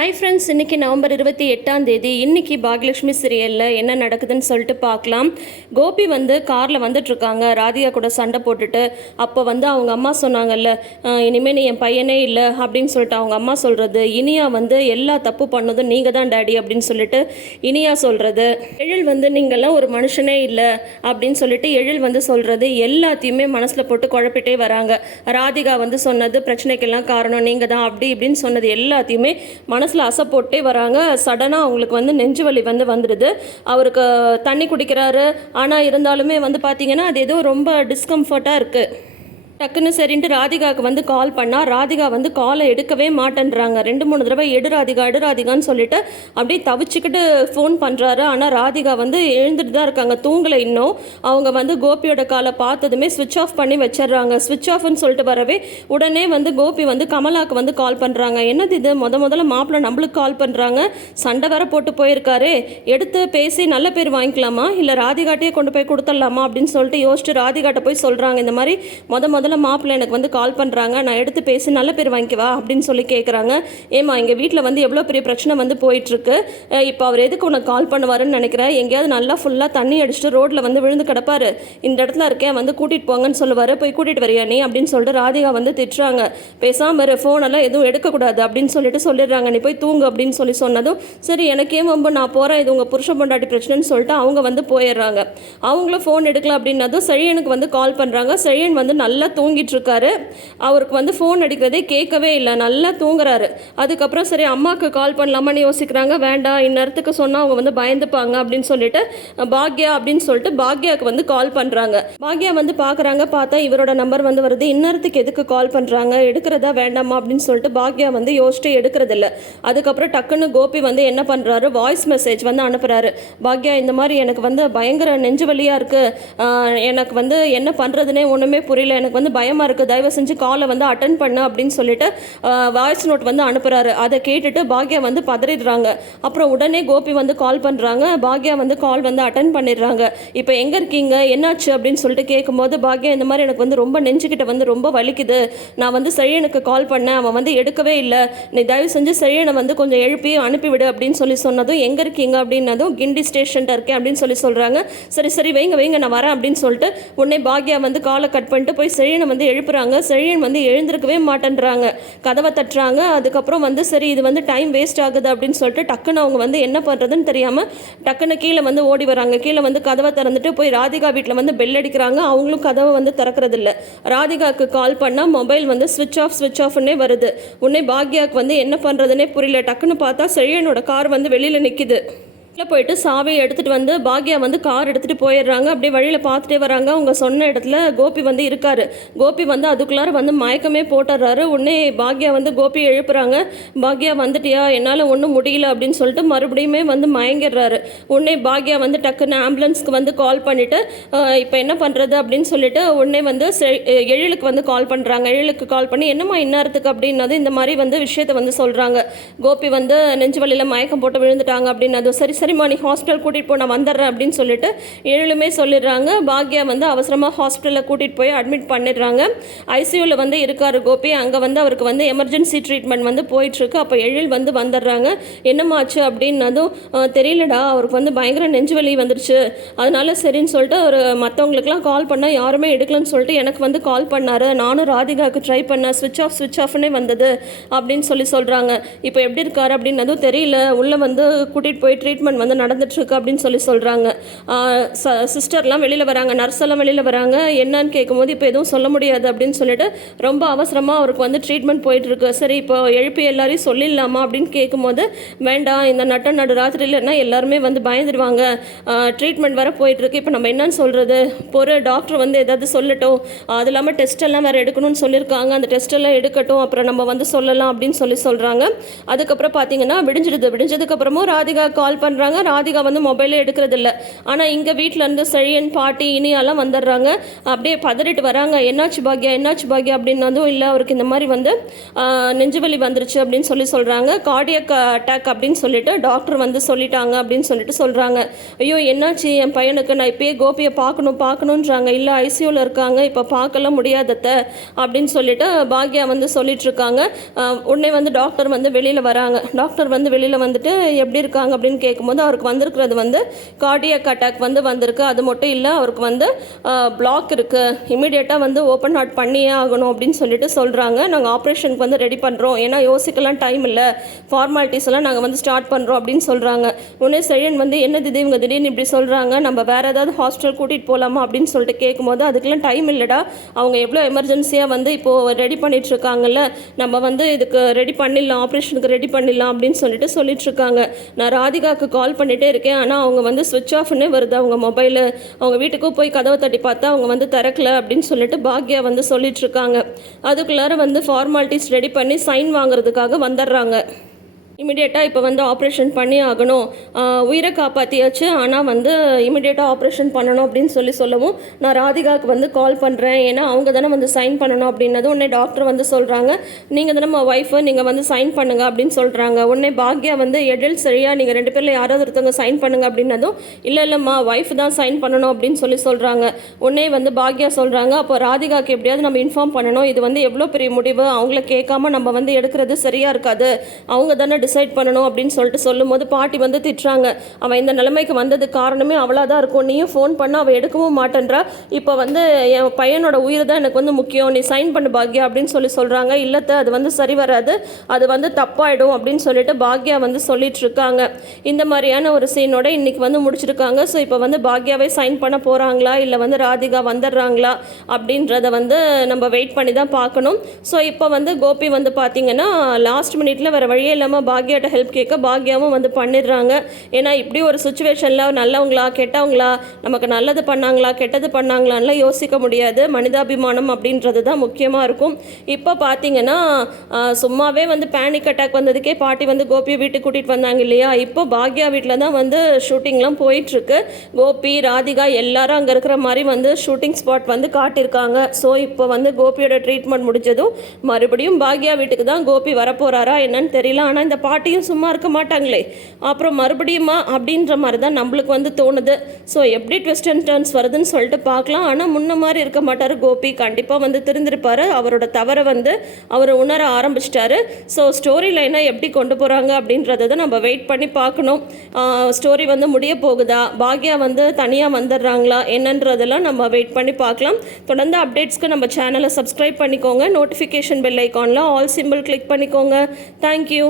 Hi friends இன்றைக்கி November இருபத்தி எட்டாம் தேதி. இன்றைக்கி பாகியலட்சுமி சீரியலில் என்ன நடக்குதுன்னு சொல்லிட்டு பார்க்கலாம். கோபி வந்து காரில் வந்துட்டுருக்காங்க. ராதிகா கூட சண்டை போட்டுட்டு அப்போ வந்து அவங்க அம்மா சொன்னாங்கல்ல இனிமேல் நீ என் பையனே இல்லை அப்படின்னு சொல்லிட்டு அவங்க அம்மா சொல்கிறது இனியா வந்து எல்லா தப்பு பண்ணதும் நீங்கள் தான் டேடி அப்படின்னு சொல்லிட்டு இனியா சொல்கிறது எழில் வந்து நீங்கள்லாம் ஒரு மனுஷனே இல்லை அப்படின்னு சொல்லிட்டு எழில் வந்து சொல்கிறது எல்லாத்தையுமே மனசில் போட்டு குழப்பிட்டே வராங்க. ராதிகா வந்து சொன்னது பிரச்சனைக்கெல்லாம் காரணம் நீங்கள் தான் அப்படி இப்படின்னு சொன்னது எல்லாத்தையுமே மனசு மனசில் அசை போட்டே வராங்க. சடனாக அவங்களுக்கு வந்து நெஞ்சு வலி வந்து வந்துடுது அவருக்கு தண்ணி குடிக்கிறாரு. ஆனால் இருந்தாலுமே வந்து பார்த்தீங்கன்னா அது ஏதோ ரொம்ப டிஸ்கம்ஃபர்ட்டாக இருக்குது டக்குன்னு சரின்ட்டு ராதிகாவுக்கு வந்து கால் பண்ணால் ராதிகா வந்து காலை எடுக்கவே மாட்டேன்றாங்க. ரெண்டு மூணு தடவை எடு ராதிகா எடு ராதிகான்னு சொல்லிட்டு அப்படியே தவிச்சுக்கிட்டு ஃபோன் பண்ணுறாரு ஆனால் ராதிகா வந்து எழுந்துட்டு தான் இருக்காங்க. தூங்கலை இன்னும். அவங்க வந்து கோபியோட காலை பார்த்ததுமே ஸ்விட்ச் ஆஃப் பண்ணி வச்சிடுறாங்க. ஸ்விட்ச் ஆஃப்னு சொல்லிட்டு வரவே உடனே வந்து கோபி வந்து கமலாக்கு வந்து கால் பண்ணுறாங்க என்னது இது? முத முதல்ல மாப்பிள்ளை நம்மளுக்கு கால் பண்ணுறாங்க சண்டை வேற போட்டு போயிருக்காரு. எடுத்து பேசி நல்ல பேர் வாங்கிக்கலாமா? இல்லை ராதிகாட்டையே கொண்டு போய் கொடுத்துடலாமா? அப்படின்னு சொல்லிட்டு யோசிச்சு ராதிகாட்ட போய் சொல்கிறாங்க இந்த மாதிரி முத முதல்ல மாப்பிள்ளை எனக்கு வந்து கால் பண்ணுறாங்க நான் எடுத்து பேசி நல்ல பேர் வாங்கிக்கவா அப்படின்னு சொல்லி கேட்குறாங்க ஏமா எங்கள் வீட்டில் வந்து எவ்வளோ பெரிய பிரச்சனை வந்து போயிட்டுருக்கு. இப்போ அவர் எதுக்கு உனக்கு கால் பண்ணுவாருன்னு நினைக்கிறேன் எங்கேயாவது நல்லா ஃபுல்லாக தண்ணி அடிச்சுட்டு ரோட்டில் வந்து விழுந்து கிடப்பாரு. இந்த இடத்துல இருக்கேன் வந்து கூட்டிகிட்டு போங்கன்னு சொல்லுவார். போய் கூட்டிகிட்டு வரியா நீ அப்படின்னு சொல்லிட்டு ராதிகா வந்து திட்டுறாங்க. பேசாமல் இரு ஃபோனெல்லாம் எதுவும் எடுக்கக்கூடாது அப்படின்னு சொல்லிட்டு சொல்லிடுறாங்க. நீ போய் தூங்கு அப்படின்னு சொல்லி சொன்னதும் சரி எனக்கே ரொம்ப நான் போகிறேன் இது உங்கள் புருஷ பொண்டாட்டி பிரச்சனைன்னு சொல்லிட்டு அவங்க வந்து போயிடுறாங்க. அவங்களும் ஃபோன் எடுக்கல அப்படின்னதும் செழியனுக்கு வந்து கால் பண்ணுறாங்க செழியன் வந்து நல்லா தூங்கிட்டு இருக்காரு அவருக்கு வந்து ஃபோன் அடிக்கிறதே கேட்கவே இல்லை. நல்லா தூங்குறாரு. அதுக்கப்புறம் சரி அம்மாவுக்கு கால் பண்ணலாமான்னு யோசிக்கிறாங்க. வேண்டாம் இந்நேரத்துக்கு சொன்னால் அவங்க வந்து பயந்துப்பாங்க அப்படின்னு சொல்லிட்டு பாக்யா அப்படின்னு சொல்லிட்டு பாக்யாவுக்கு வந்து கால் பண்ணுறாங்க பாக்யா வந்து பார்க்குறாங்க பார்த்தா இவரோட நம்பர் வந்து வருது. இந்நேரத்துக்கு எதுக்கு கால் பண்ணுறாங்க எடுக்கிறதா வேண்டாமா? அப்படின்னு சொல்லிட்டு பாக்யா வந்து யோசிச்சுட்டு எடுக்கிறதில்ல. அதுக்கப்புறம் டக்குன்னு கோபி வந்து என்ன பண்ணுறாரு வாய்ஸ் மெசேஜ் வந்து அனுப்புகிறாரு பாக்யா இந்த மாதிரி எனக்கு வந்து பயங்கர நெஞ்சு வலியாக இருக்குது எனக்கு வந்து என்ன பண்ணுறதுனே ஒன்றுமே புரியல. எனக்கு வந்து பயமாக இருக்குது தயவு செஞ்சு காலை வந்து அட்டன் பண்ணு அப்படின்னு சொல்லிட்டு வாய்ஸ் நோட் வந்து அனுப்புகிறாரு அதை கேட்டுட்டு பாக்யா வந்து பதறிடுறாங்க. அப்புறம் உடனே கோபி வந்து கால் பண்ணுறாங்க பாக்யா வந்து கால் வந்து அட்டன் பண்ணிடுறாங்க. இப்போ எங்கே இருக்கீங்க? என்னாச்சு? அப்படின்னு சொல்லிட்டு கேட்கும்போது பாக்யா இந்த மாதிரி எனக்கு வந்து ரொம்ப நெஞ்சுக்கிட்ட வந்து ரொம்ப வலிக்குது. நான் வந்து செழியனுக்கு கால் பண்ணேன். அவன் வந்து எடுக்கவே இல்லை. நீ தயவு செஞ்சு செழியனை வந்து கொஞ்சம் எழுப்பி அனுப்பிவிடு அப்படின்னு சொல்லி சொன்னதும் எங்கே இருக்கீங்க? அப்படின்னதும் கிண்டி ஸ்டேஷன்ட்ட இருக்கேன் அப்படின்னு சொல்லி சொல்கிறாங்க சரி சரி வைங்க வைங்க நான் வரேன் அப்படின்னு சொல்லிட்டு உடனே பாக்யா வந்து காலை கட் பண்ணிட்டு போய் செழியனை வந்து எழுப்புறாங்க. செழியன் வந்து எழுந்திருக்கவே மாட்டேன்றாங்க. கதவை தட்டுறாங்க. அதுக்கப்புறம் வந்து சரி இது வந்து டைம் வேஸ்ட் ஆகுது அப்படின்னு சொல்லிட்டு டக்குன்னு அவங்க வந்து என்ன பண்ணுறதுன்னு தெரியாமல் டக்குன்னு கீழே வந்து ஓடி வராங்க கீழே வந்து கதவை திறந்துட்டு போய் ராதிகா வீட்டில் வந்து பெல் அடிக்கிறாங்க. அவங்களும் கதவை வந்து திறக்கிறதில்ல. ராதிகாவுக்கு கால் பண்ணால் மொபைல் வந்து ஸ்விட்ச் ஆஃப் ஸ்விட்ச் ஆஃப்னே வருது. உடனே பாக்யாவுக்கு வந்து என்ன பண்ணுறதுனே புரியல. டக்குன்னு பார்த்தா செழியனோட கார் வந்து வெளியில் நிற்கிது உள்ளே போயிட்டு சாவியை எடுத்துகிட்டு வந்து பாக்யா வந்து கார் எடுத்துகிட்டு போயிடுறாங்க. அப்படியே வழியில் பார்த்துட்டே வராங்க. அவங்க சொன்ன இடத்துல கோபி வந்து இருக்காரு. கோபி வந்து அதுக்குள்ளார வந்து மயக்கமே போட்டுடுறாரு. உடனே பாக்யா வந்து கோபி எழுப்புறாங்க. பாக்யா வந்துட்டியா? என்னால் ஒன்றும் முடியல அப்படின்னு சொல்லிட்டு மறுபடியுமே வந்து மயங்கிடுறாரு. உடனே பாக்யா வந்து டக்குன்னு ஆம்புலன்ஸ்க்கு வந்து கால் பண்ணிவிட்டு இப்போ என்ன பண்ணுறது அப்படின்னு சொல்லிட்டு உடனே வந்து செ- எழிலுக்கு வந்து கால் பண்ணுறாங்க எழிலுக்கு கால் பண்ணி என்னம்மா இன்னாரத்துக்கு அப்படின்னது இந்த மாதிரி வந்து விஷயத்தை வந்து சொல்கிறாங்க கோபி வந்து நெஞ்சு வழியில் மயக்கம் போட்டு விழுந்துட்டாங்க சரி சரி சரிம்மா நீ ஹாஸ்பிட்டல் கூட்டிகிட்டு போ நான் வந்துடுறேன் அப்படின்னு சொல்லிட்டு ஏழுமே சொல்லிடுறாங்க. பாக்யா வந்து அவசரமாக ஹாஸ்பிட்டலில் கூட்டிகிட்டு போய் அட்மிட் பண்ணிடுறாங்க. ஐசியூவில் வந்து இருக்கார் கோபி. அங்கே வந்து அவருக்கு வந்து எமர்ஜென்சி ட்ரீட்மெண்ட் வந்து போயிட்டுருக்கு. அப்போ எழில் வந்து வந்துடுறாங்க. என்னமாச்சு அப்படின்னதும் தெரியலடா அவருக்கு வந்து பயங்கர நெஞ்சுவலி வந்துருச்சு. அதனால சரின்னு சொல்லிட்டு ஒரு மற்றவங்களுக்குலாம் கால் பண்ணால் யாருமே எடுக்கலன்னு சொல்லிட்டு எனக்கு வந்து கால் பண்ணாரு. நானும் ராதிகாவுக்கு ட்ரை பண்ணேன். ஸ்விட்ச் ஆஃப் ஸ்விட்ச் ஆஃப்னே வந்தது. அப்படின்னு சொல்லி சொல்கிறாங்க இப்போ எப்படி இருக்காரு அப்படின்னதும் தெரியல. உள்ளே வந்து கூட்டிகிட்டு போய் ட்ரீட்மெண்ட் வந்து நடந்துட்டுருக்கு அப்படின்னு சொல்லி சொல்கிறாங்க சிஸ்டர்லாம் வெளியில் வராங்க நர்ஸ் எல்லாம் வெளியில் வராங்க. என்னன்னு கேட்கும்போது இப்போ எதுவும் சொல்ல முடியாது அப்படின்னு சொல்லிட்டு ரொம்ப அவசரமாக அவருக்கு வந்து ட்ரீட்மெண்ட் போயிட்டுருக்கு. சரி இப்போ எழுப்பி எல்லாரையும் சொல்லிடலாமா அப்படின்னு கேட்கும்போது வேண்டாம் இந்த நட்ட நடு ராத்திரியிலன்னா எல்லாருமே வந்து பயந்துடுவாங்க ட்ரீட்மெண்ட் வர போயிட்டுருக்கு. இப்போ நம்ம என்னன்னு சொல்கிறது பொறு டாக்டர் வந்து எதாவது சொல்லட்டும். அது இல்லாமல் டெஸ்ட் எல்லாம் வேறு எடுக்கணும்னு சொல்லியிருக்காங்க. அந்த டெஸ்ட் எல்லாம் எடுக்கட்டும். அப்புறம் நம்ம வந்து சொல்லலாம் அப்படின்னு சொல்லி சொல்கிறாங்க அதுக்கப்புறம் பார்த்தீங்கன்னா விடிஞ்சிடுது. விடிஞ்சதுக்கப்புறமும் ராதிகா கால் பண்ணுற பண்ணுறாங்க ராதிகா வந்து மொபைலே எடுக்கிறது இல்லை ஆனால் இங்கே வீட்டில் இருந்து செழியன் பாட்டி இனியாலாம் வந்துடுறாங்க. அப்படியே பதறிட்டு வராங்க. என்னாச்சு பாக்யா? என்னாச்சு பாக்யா? அப்படின்னதும் இல்லை. அவருக்கு இந்த மாதிரி வந்து நெஞ்சுவலி வந்துருச்சு அப்படின்னு சொல்லி சொல்கிறாங்க கார்டியக் அட்டாக் அப்படின்னு சொல்லிட்டு டாக்டர் வந்து சொல்லிட்டாங்க அப்படின்னு சொல்லிட்டு சொல்கிறாங்க ஐயோ என்னாச்சு? என் பையனுக்கு நான் இப்போயே கோபியை பார்க்கணும் பார்க்கணுன்றாங்க இல்லை ஐசியூவில் இருக்காங்க. இப்போ பார்க்கலாம் முடியாதத்த அப்படின்னு சொல்லிட்டு பாக்யா வந்து சொல்லிட்டுருக்காங்க. உடனே வந்து டாக்டர் வந்து வெளியில் வராங்க. டாக்டர் வந்து வெளியில் வந்துட்டு எப்படி இருக்காங்க? அப்படின்னு கேட்கும்போது அவருக்கு வந்திருக்கிறது வந்து கார்டியக் அட்டாக் வந்து வந்திருக்கு. அது மட்டும் இல்லை அவருக்கு வந்து பிளாக் இருக்குது இமீடியட்டாக வந்து ஓப்பன் ஹார்ட் பண்ணியே ஆகணும் அப்படின்னு சொல்லிட்டு சொல்கிறாங்க நாங்கள் ஆப்ரேஷனுக்கு வந்து ரெடி பண்ணுறோம் ஏன்னா யோசிக்கலாம் டைம் இல்லை. ஃபார்மாலிட்டிஸ் எல்லாம் நாங்கள் வந்து ஸ்டார்ட் பண்ணுறோம் அப்படின்னு சொல்கிறாங்க உடனே செழியன் வந்து என்ன திடீர் இவங்க திடீர்னு இப்படி சொல்கிறாங்க நம்ம வேறு ஏதாவது ஹாஸ்டல் கூட்டிகிட்டு போகலாமா அப்படின்னு சொல்லிட்டு கேட்கும்போது அதுக்கெல்லாம் டைம் இல்லைடா. அவங்க எவ்வளோ எமர்ஜென்சியாக வந்து இப்போது ரெடி பண்ணிகிட்ருக்காங்கல்ல நம்ம வந்து இதுக்கு ரெடி பண்ணிடலாம். ஆப்ரேஷனுக்கு ரெடி பண்ணிடலாம். அப்படின்னு சொல்லிட்டு சொல்லிட்டுருக்காங்க நான் ராதிகாவுக்கு கால் பண்ணிகிட்டே இருக்கேன். ஆனால் அவங்க வந்து சுவிட்ச் ஆஃப்னே வருது. அவங்க மொபைலு அவங்க வீட்டுக்கும் போய் கதவை தட்டி பார்த்தா அவங்க வந்து திறக்கல அப்படின்னு சொல்லிட்டு பாக்யா வந்து சொல்லிட்டு இருக்காங்க. அதுக்குள்ளார வந்து ஃபார்மாலிட்டிஸ் ரெடி பண்ணி சைன் வாங்குறதுக்காக வந்துடுறாங்க. இமிடியேட்டாக இப்போ வந்து ஆப்ரேஷன் பண்ணி ஆகணும். உயிரை காப்பாற்றியாச்சு ஆனால் வந்து இமிடியேட்டாக ஆப்ரேஷன் பண்ணணும் அப்படின்னு சொல்லி சொல்லவும் நான் ராதிகாவுக்கு வந்து கால் பண்ணுறேன் ஏன்னா அவங்க தானே வந்து சைன் பண்ணணும் அப்படின்னது உடனே டாக்டர் வந்து சொல்கிறாங்க நீங்கள் தானே நம்ம ஒய்ஃபு நீங்கள் வந்து சைன் பண்ணுங்க அப்படின்னு சொல்கிறாங்க உடனே பாக்யா வந்து எடல் சரியாக நீங்கள் ரெண்டு பேரில் யாராவது ஒருத்தவங்க சைன் பண்ணுங்க அப்படின்னதும் இல்லை இல்லைம்மா ஒய்ஃப் தான் சைன் பண்ணணும் அப்படின்னு சொல்லி சொல்கிறாங்க உடனே வந்து பாக்யா சொல்கிறாங்க அப்போ ராதிகாக்கு எப்படியாவது நம்ம இன்ஃபார்ம் பண்ணணும். இது வந்து எவ்வளோ பெரிய முடிவு. அவங்கள கேட்காம நம்ம வந்து எடுக்கிறது சரியாக இருக்காது. அவங்க தானே டிசைட் பண்ணணும் அப்படின்னு சொல்லிட்டு சொல்லும்போது பாட்டி வந்து திட்டுறாங்க. அவன் இந்த நிலைமைக்கு வந்ததுக்கு காரணமே அவளாக தான் இருக்கும். நீயும் ஃபோன் பண்ண அவள் எடுக்கவும் மாட்டேன்றா. இப்போ வந்து என் பையனோட உயிர் தான் எனக்கு வந்து முக்கியம். நீ சைன் பண்ணு பாக்யா அப்படின்னு சொல்லி சொல்கிறாங்க இல்லத்தை அது வந்து சரி வராது. அது வந்து தப்பாயிடும் அப்படின்னு சொல்லிட்டு பாக்யா வந்து சொல்லிட்டு இருக்காங்க. இந்த மாதிரியான ஒரு சீனோட இன்னைக்கு வந்து முடிச்சிருக்காங்க. ஸோ இப்போ வந்து பாக்யாவே சைன் பண்ண போகிறாங்களா இல்லை வந்து ராதிகா வந்துடுறாங்களா? அப்படின்றத வந்து நம்ம வெயிட் பண்ணி தான் பார்க்கணும். ஸோ இப்போ வந்து கோபி வந்து பார்த்தீங்கன்னா லாஸ்ட் மினிட்ல வேறு வழியே இல்லாமல் பாக்யாட்ட ஹெல்ப் கேட்க பாக்யாவும் வந்து பண்ணிடுறாங்க. ஏன்னா இப்படி ஒரு சுச்சுவேஷனில் நல்லவங்களா கெட்டவங்களா நமக்கு நல்லது பண்ணாங்களா கெட்டது பண்ணாங்களான்லாம் யோசிக்க முடியாது. மனிதாபிமானம் அப்படின்றது தான் முக்கியமாக இருக்கும். இப்போ பார்த்தீங்கன்னா சும்மாவே வந்து பேனிக் அட்டாக் வந்ததுக்கே பாட்டி வந்து கோபியை வீட்டுக்கு கூட்டிகிட்டு வந்தாங்க இல்லையா? இப்போ பாக்யா வீட்டில் தான் வந்து ஷூட்டிங்லாம் போயிட்டுருக்கு. கோபி ராதிகா எல்லாரும் அங்கே இருக்கிற மாதிரி வந்து ஷூட்டிங் ஸ்பாட் வந்து காட்டியிருக்காங்க. ஸோ இப்போ வந்து கோபியோட ட்ரீட்மெண்ட் முடிஞ்சதும் மறுபடியும் பாக்யா வீட்டுக்கு தான் கோபி வரப்போகிறாரா என்னன்னு தெரியல. ஆனால் இந்த பாட்டியும் சும்மா இருக்க மாட்டாங்களே. அப்புறம் மறுபடியுமா அப்படின்ற மாதிரி தான் நம்மளுக்கு வந்து தோணுது. ஸோ எப்படி ட்விஸ்ட் அண்ட் டர்ன்ஸ் வருதுன்னு சொல்லிட்டு பார்க்கலாம். ஆனால் முன்ன மாதிரி இருக்க மாட்டார் கோபி. கண்டிப்பாக வந்து திருந்திருப்பார். அவரோட தவறை வந்து அவர் உணர ஆரம்பிச்சிட்டாரு. ஸோ ஸ்டோரி லைனை எப்படி கொண்டு போகிறாங்க அப்படின்றத தான் நம்ம வெயிட் பண்ணி பார்க்கணும். ஸ்டோரி வந்து முடிய போகுதா? பாக்யா வந்து தனியாக வந்துடுறாங்களா? என்னன்றதெல்லாம் நம்ம வெயிட் பண்ணி பார்க்கலாம். தொடர்ந்து அப்டேட்ஸ்க்கு நம்ம சேனலை சப்ஸ்கிரைப் பண்ணிக்கோங்க. நோட்டிஃபிகேஷன் பெல் ஐக்கானில் ஆல் சிம்பிள் கிளிக் பண்ணிக்கோங்க. Thank you